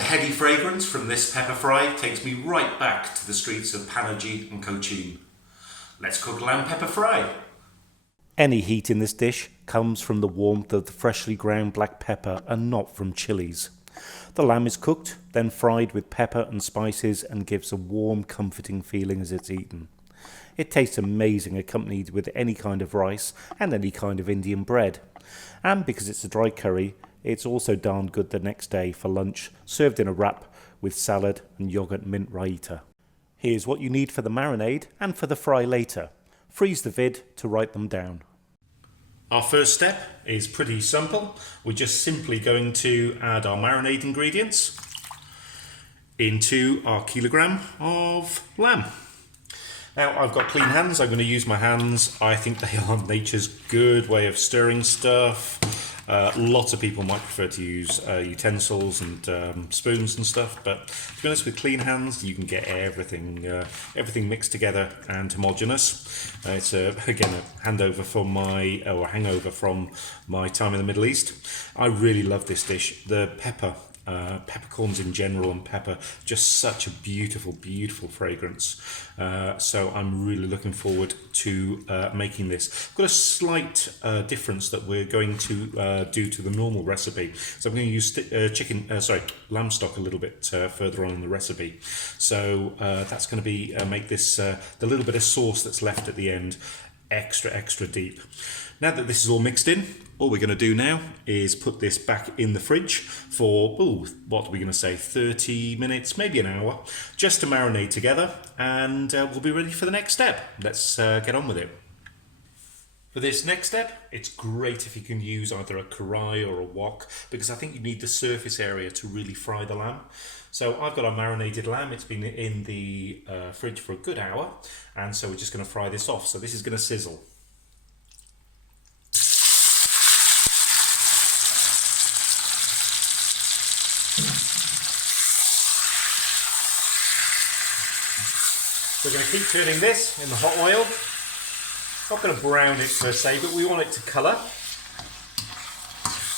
The heady fragrance from this pepper fry takes me right back to the streets of Panaji and Cocheen. Let's cook lamb pepper fry. Any heat in this dish comes from the warmth of the freshly ground black pepper and not from chilies. The lamb is cooked, then fried with pepper and spices and gives a warm, comforting feeling as it's eaten. It tastes amazing accompanied with any kind of rice and any kind of Indian bread. And because it's a dry curry, it's also darn good the next day for lunch, served in a wrap with salad and yogurt mint raita. Here's what you need for the marinade and for the fry later. Freeze the vid to write them down. Our first step is pretty simple. We're just simply going to add our marinade ingredients into our kilogram of lamb. Now I've got clean hands, I'm going to use my hands. I think they are nature's good way of stirring stuff. Lots of people might prefer to use utensils and spoons and stuff, but to be honest, with clean hands you can get everything mixed together and homogeneous. It's again a hangover from my time in the Middle East. I really love this dish. The peppercorns in general and pepper, just such a beautiful fragrance. So I'm really looking forward to making this. I've got a slight difference that we're going to do to the normal recipe. So I'm going to use lamb stock a little bit further on in the recipe. So that's going to be make this the little bit of sauce that's left at the end extra deep. Now that this is all mixed in, all we're going to do now is put this back in the fridge for, what are we going to say, 30 minutes, maybe an hour, just to marinate together, and we'll be ready for the next step. Let's get on with it. For this next step, it's great if you can use either a karai or a wok, because I think you need the surface area to really fry the lamb. So I've got a marinated lamb. It's been in the fridge for a good hour, and so we're just going to fry this off. So this is going to sizzle. We're going to keep turning this in the hot oil. Not going to brown it per se, but we want it to colour.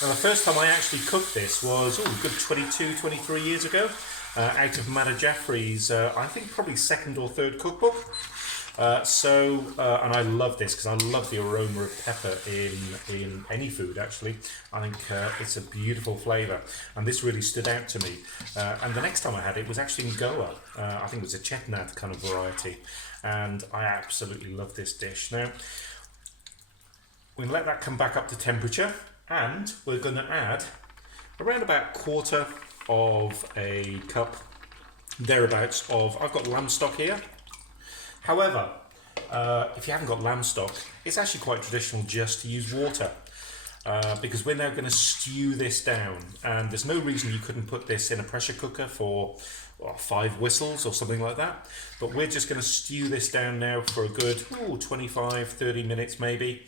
Now the first time I actually cooked this was a good 22, 23 years ago, out of Madam Jaffrey's, I think probably second or third cookbook. And I love this because I love the aroma of pepper in any food actually. I think it's a beautiful flavour, and this really stood out to me. And the next time I had it was actually in Goa. I think it was a chetnad kind of variety, and I absolutely love this dish. Now we're going to let that come back up to temperature, and we're going to add around about quarter of a cup thereabouts of, I've got lamb stock here. However, if you haven't got lamb stock, it's actually quite traditional just to use water, because we're now going to stew this down, and there's no reason you couldn't put this in a pressure cooker for 5 whistles or something like that, but we're just going to stew this down now for a good 25-30 minutes maybe,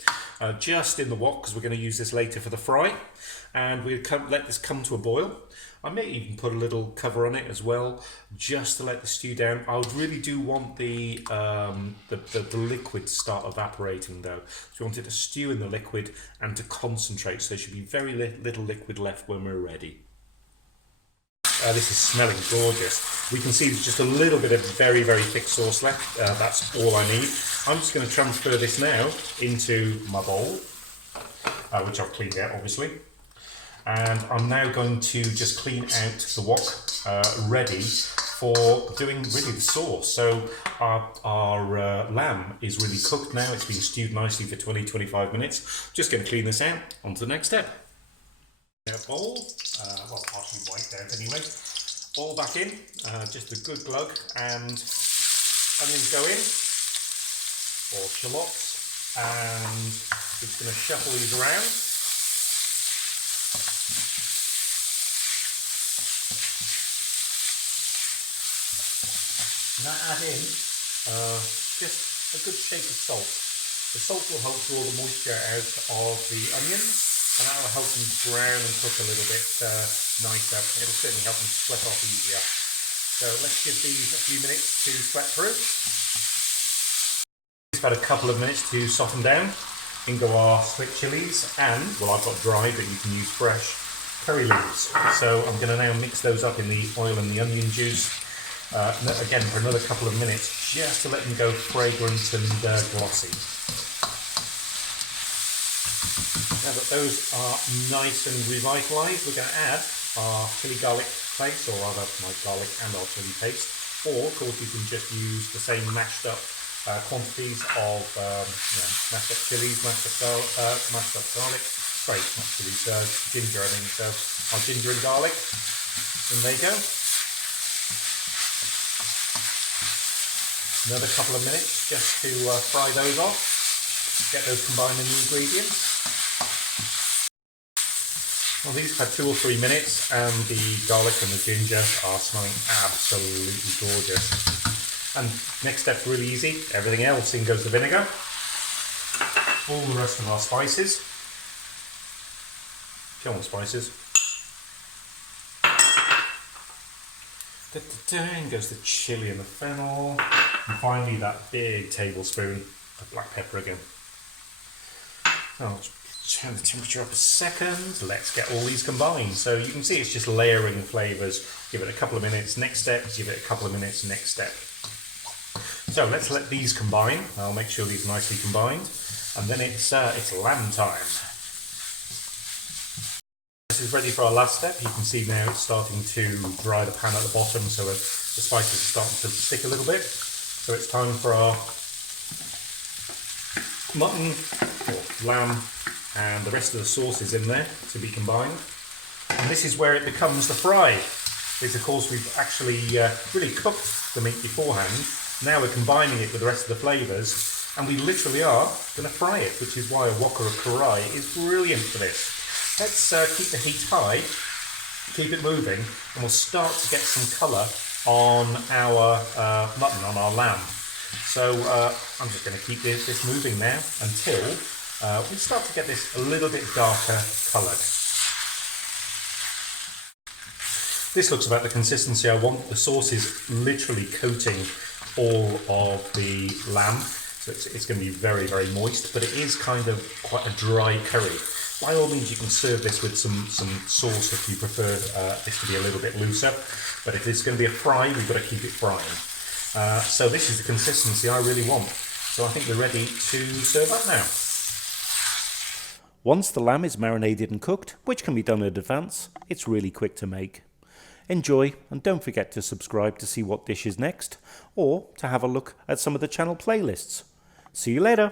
just in the wok, because we're going to use this later for the fry, and we'll let this come to a boil. I may even put a little cover on it as well, just to let the stew down. I would really do want the liquid to start evaporating though. So we want it to stew in the liquid and to concentrate, so there should be very little liquid left when we're ready. This is smelling gorgeous. We can see there's just a little bit of very thick sauce left. That's all I need. I'm just going to transfer this now into my bowl, which I've cleaned out obviously. And I'm now going to just clean out the wok, ready for doing really the sauce. So our lamb is really cooked now. It's been stewed nicely for 20-25 minutes. Just going to clean this out. On to the next step. Bowl, well, partially wiped out anyway. All back in, just a good glug, and onions go in, or shallots, and we're just going to shuffle these around. Now add in just a good shake of salt. The salt will help draw the moisture out of the onions, and that will help them brown and cook a little bit nicer. It'll certainly help them split off easier. So let's give these a few minutes to sweat through. It's about a couple of minutes to soften down. In go our split chilies, and, well, I've got dry, but you can use fresh. curry leaves. So I'm going to now mix those up in the oil and the onion juice. Again, for another couple of minutes, just to let them go fragrant and glossy. Now that those are nice and revitalised, we're going to add our chili garlic paste, or rather my garlic and our chili paste. Or, of course, you can just use the same mashed up quantities of mashed up chilies, mashed up garlic. Sorry, not chilies, ginger, I think. So our ginger and garlic, and there you go. Another couple of minutes just to fry those off, get those combined in the ingredients. Well, these have had 2 or 3 minutes, and the garlic and the ginger are smelling absolutely gorgeous. And next step's really easy. Everything else, in goes the vinegar. All the rest of our spices. Come on, spices. In goes the chilli and the fennel. And finally, that big tablespoon of black pepper again. I'll turn the temperature up a second. Let's get all these combined. So you can see it's just layering flavours. Give it a couple of minutes. Next step. Give it a couple of minutes. Next step. So let's let these combine. I'll make sure these are nicely combined. And then it's lamb time. This is ready for our last step. You can see now it's starting to dry the pan at the bottom, so the spices are starting to stick a little bit. So it's time for our mutton or lamb and the rest of the sauces in there to be combined. And this is where it becomes the fry. Is of course we've actually really cooked the meat beforehand. Now we're combining it with the rest of the flavours, and we literally are going to fry it, which is why a wok or a karai is brilliant for this. Let's keep the heat high, keep it moving, and we'll start to get some colour on our mutton, on our lamb. So I'm just going to keep this moving now until we start to get this a little bit darker coloured. This looks about the consistency I want. The sauce is literally coating all of the lamb, so it's going to be very, very moist, but it is kind of quite a dry curry. By all means, you can serve this with some sauce if you prefer this to be a little bit looser, but if it's going to be a fry, we've got to keep it frying. So this is the consistency I really want. So I think we're ready to serve up now. Once the lamb is marinated and cooked, which can be done in advance, it's really quick to make. Enjoy, and don't forget to subscribe to see what dish is next, or to have a look at some of the channel playlists. See you later!